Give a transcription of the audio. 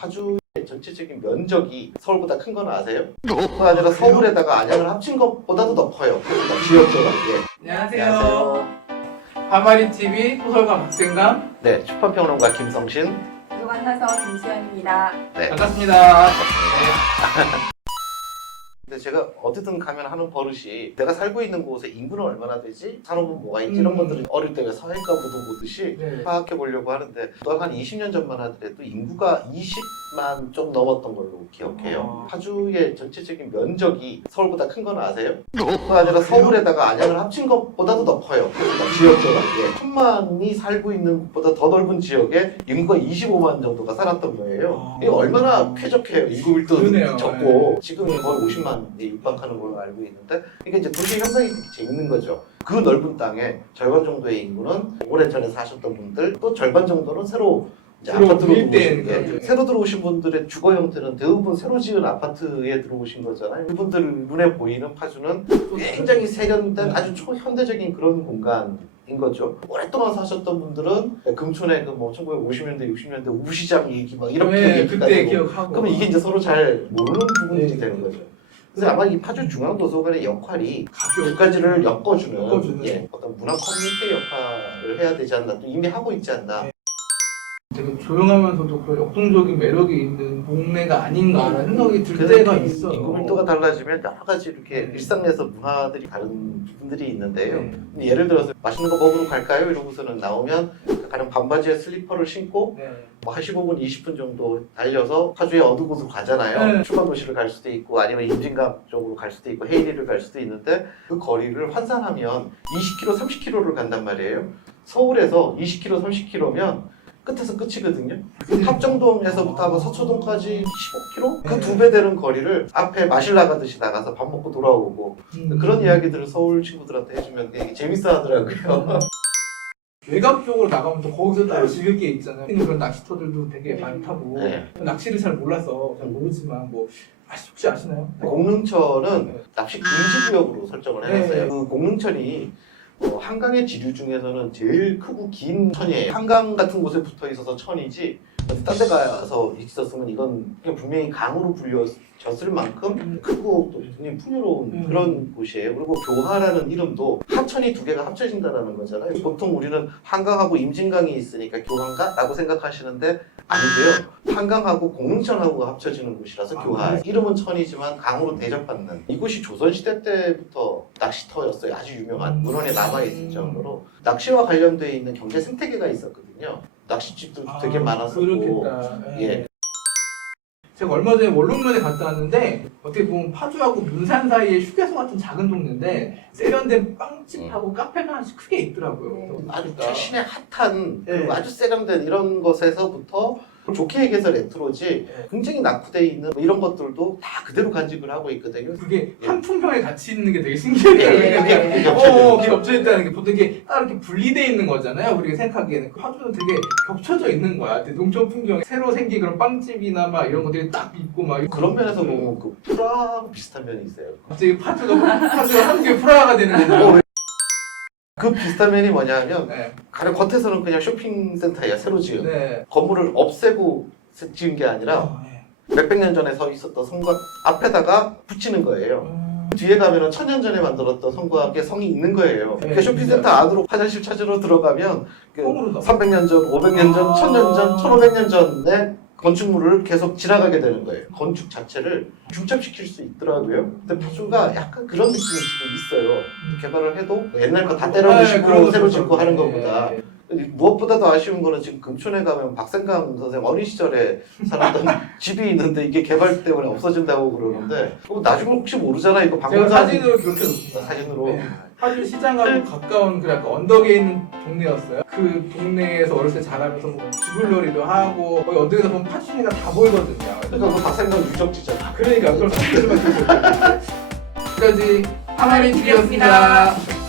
파주의 전체적인 면적이 서울보다 큰 건 아세요? 그거 아니라 서울에다가 안양을 합친 것보다도 더 커요. 파주가 지역적으로. 예. 안녕하세요. 하마리 TV 소설가 박생감 네, 출판평론가 김성신. 그리고 만나서 김수현입니다. 네. 반갑습니다. 근데 제가 어디든 가면 하는 버릇이 내가 살고 있는 곳에 인구는 얼마나 되지? 산업은 뭐가 있지? 이런 음. 것들을 어릴 때 왜 사회과 보도 보듯이 네. 파악해 보려고 하는데 또한 20년 전만 하더라도 인구가 20만 좀 넘었던 걸로 기억해요. 어. 파주의 전체적인 면적이 서울보다 큰 건 아세요? 그거 아니라 서울에다가 안양을 합친 것보다도 더 커요. 파주가 지역적으로. 예. 천만이 살고 있는 곳보다 더 넓은 지역에 인구가 25만 정도가 살았던 거예요. 어. 이게 얼마나 쾌적해요. 인구 밀도. 적고 지금 거의 50만 에 육박하는 걸로 알고 있는데 이게 이제 도시 형성이 되게 재밌는 거죠. 그 넓은 땅에 절반 정도의 인구는 오래전에 사셨던 분들 또 절반 정도는 새로 이제 새로 아파트로 들어오신 게 거죠. 새로 들어오신 분들의 주거 형태는 대부분 새로 지은 아파트에 들어오신 거잖아요. 그분들 눈에 보이는 파주는 굉장히 세련된 아주 초현대적인 그런 공간 인 거죠. 오랫동안 사셨던 분들은 금촌에 그뭐 1950년대, 60년대 우시장 얘기 막 이렇게 네, 얘기가 그때 되고 기억하고. 그러면 이게 이제 서로 잘 모르는 부분들이 네. 되는 거죠. 그래서 아마 이 파주 중앙도서관의 역할이 두. 가지를 엮어주는, 엮어주는. 예, 어떤 문화 커뮤니티 역할을 해야 되지 않나 또 이미 하고 있지 않나 네. 되게 조용하면서도 그런 역동적인 매력이 있는 동네가 아닌가라는 생각이 들 때가 인- 있어요. 인구 밀도가 달라지면 여러 가지 이렇게 네. 일상 내에서 문화들이 다른 부분들이 있는데요. 네. 예를 들어서 맛있는 거 먹으러 갈까요? 이러고서는 나오면 가령 반바지에 슬리퍼를 신고 네. 뭐 한 15분, 20분 정도 달려서 파주의 어느 곳으로 가잖아요. 네. 출간도시를 갈 수도 있고 아니면 임진강 쪽으로 갈 수도 있고 헤이리를 갈 수도 있는데 그 거리를 환산하면 20km, 30km를 간단 말이에요. 서울에서 20km, 30km면 끝에서 끝이거든요. 합정동에서부터 아마 서초동까지 15km? 그 네. 두배 되는 거리를 앞에 마실 나가듯이 나가서 밥 먹고 돌아오고 음. 그런 이야기들을 서울 친구들한테 해주면 되게 재밌어 하더라고요. 외곽 쪽으로 나가면 또 거기서 또 즐길 게 있잖아요. 그런 낚시터들도 되게 많다고. 네. 낚시를 잘 몰라서 잘 모르지만 뭐 아시, 혹시 아시나요? 공릉천은 네. 납치 금지 구역으로 설정을 해놨어요. 네. 그 공릉천이 어, 한강의 지류 중에서는 제일 크고 긴 천이에요. 한강 같은 곳에 붙어 있어서 천이지 딴 데 가서 있었으면 이건 그냥 분명히 강으로 불려졌을 만큼 음. 크고 또 굉장히 풍요로운 음. 그런 곳이에요. 그리고 교하라는 이름도 하천이 두 개가 합쳐진다는 거잖아요. 보통 우리는 한강하고 임진강이 있으니까 교한가라고 생각하시는데 아니고요. 한강하고 공릉천하고 합쳐지는 곳이라서 아, 교하. 그래요? 이름은 천이지만 강으로 대접받는 이곳이 조선시대 때부터 낚시터였어요. 아주 유명한 음. 문헌에 남아있을 정도로 낚시와 관련되어 있는 경제 생태계가 있었거든요. 낚시집도 되게 많았었고 그렇겠다. 예. 예. 제가 얼마 전에 원룸면에 갔다 왔는데 어떻게 보면 파주하고 문산 사이에 휴게소 같은 작은 동네인데 세련된 빵집하고 카페가 하나씩 크게 있더라고요. 네. 아주 좋다. 최신의 핫한 네. 아주 세련된 이런 것에서부터 좋게 얘기해서 레트로지 네. 굉장히 낙후돼 있는 뭐 이런 것들도 다 그대로 간직을 하고 있거든요. 그게 예. 한 품평에 같이 있는 게 되게 신기해요. 예, 예, 예, 예, 어, 겹쳐져 겹쳐 있다는 게 보통 이게 딱 이렇게 분리돼 있는 거잖아요. 우리가 생각하기에는 그 파주는 되게 겹쳐져 있는 거야. 농촌 풍경 새로 생긴 그런 빵집이나 막 이런 것들이 딱 있고 막 그런 면에서 음. 보면 그 프라하고 비슷한 면이 있어요. 갑자기 파주가 파주가 한국의 프라하가 되는 거죠. 그 비슷한 면이 뭐냐 하면 네. 가령 겉에서는 그냥 쇼핑센터야 새로 지은 네. 건물을 없애고 지은 게 아니라 어, 네. 몇백 년 전에 서 있었던 성곽 앞에다가 붙이는 거예요. 음. 뒤에 가면은 천년 전에 만들었던 성곽에 성이 있는 거예요. 네, 그 쇼핑센터 안으로 화장실 찾으러 들어가면 그 콩으로 넣어. 300년 전, 500년 전, 아. 1000년 전, 1500년 전에 건축물을 계속 지나가게 되는 거예요. 건축 자체를 중첩시킬 수 있더라고요. 근데 파주가 약간 그런 느낌이 지금 있어요. 개발을 해도 옛날 거 다 때려 네, 부시고 그런 새로 거죠. 짓고 하는 네. 것보다 무엇보다도 아쉬운 거는 지금 금촌에 가면 박생감 선생 어린 시절에 살았던 집이 있는데 이게 개발 때문에 없어진다고 그러는데 어, 나중에 혹시 모르잖아 이거 제가 방금 사진으로 기록해뒀습니다. 사진으로 네. 파주 시장하고 가까운 그 약간 언덕에 있는 동네였어요. 그 동네에서 어렸을 때 자라면서 뭐 쥐불놀이도 하고 거의 언덕에서 보면 파주시가 다 보이거든요. 그러니까 그 박생감 유적지잖아. 아, 그러니까 그걸 사진으로만 찍었어요. 지금까지 하마리 TV였습니다.